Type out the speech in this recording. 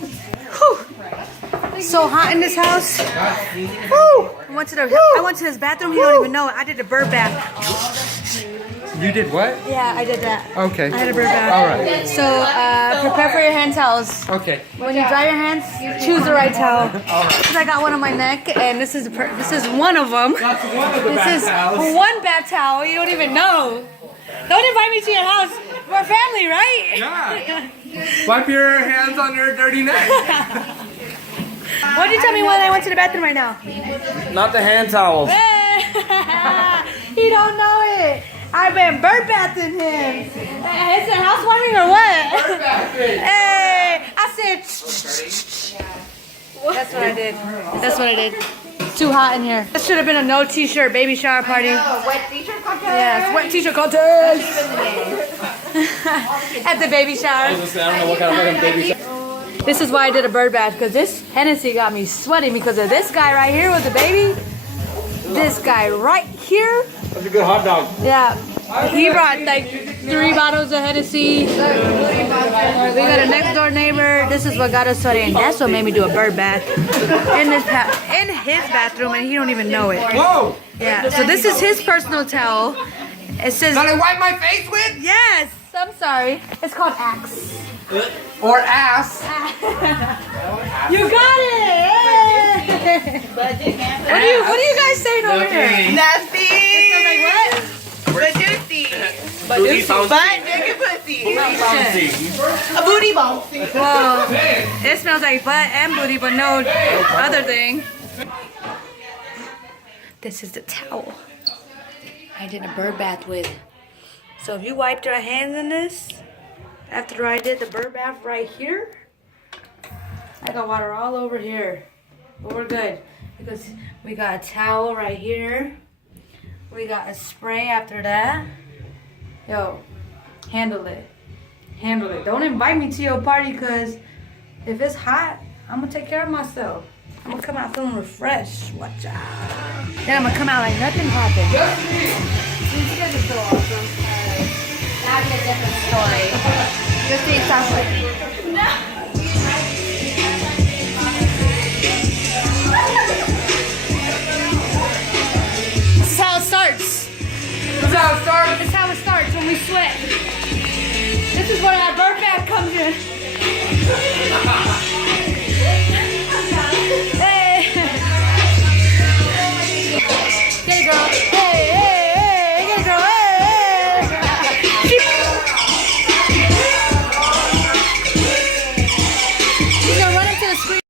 Whew. So hot in this house. Woo. I went to this bathroom. You don't even know it. I did a bird bath. You did what? Yeah, I did that. Okay. I had a bird bath. All right. So prepare for your hand towels. Okay. When you dry your hands, choose the right towel. Because I got one on my neck, and this is one of them. That's one of the This is one bath towel. You don't even know. Don't invite me to your house. We're family, right? Yeah. Wipe your hands on your dirty neck. What did you tell me when I went to the bathroom right now? Not the hand towels. He don't know it. I've been bird bathing him. Is it housewarming or what? Bird bathing. Hey, I said. That's what I did. That's what I did. Too hot in here. This should have been a no t-shirt baby shower party. Wet t-shirt contest. Yes, wet t-shirt contest. At the baby shower. I don't know what kind of fucking baby. This is why I did a bird bath, because this Hennessy got me sweating because of this guy right here with the baby. This guy right here. That's a good hot dog. Yeah. He brought like 3 bottles of Hennessy. We got a next door neighbor. This is what got us sweating. That's what made me do a bird bath in his bathroom, and he don't even know it. Whoa! Yeah. So this is his personal towel. It says. That I wipe my face with? Yes. I'm sorry. It's called Axe. Or ass? You got it! What are you guys saying over here? Nasty. It smells like what? Badusi. Booty bouncy. Butt nigga pussy. A booty bouncy. Whoa. It smells like butt and booty, but no other thing. This is the towel I did a bird bath with. So if you wiped your hands in this, after I did the bird bath right here, I got water all over here. But we're good because we got a towel right here. We got a spray after that. Yo, handle it. Handle it. Don't invite me to your party because if it's hot, I'm going to take care of myself. I'm going to come out feeling refreshed. Watch out. Then I'm going to come out like nothing happened. You guys are so awesome. That'd be a different story. Your face sounds like... No. This is how it starts. This is how it starts. This is how it starts when we sweat. This is where that bird bath comes in.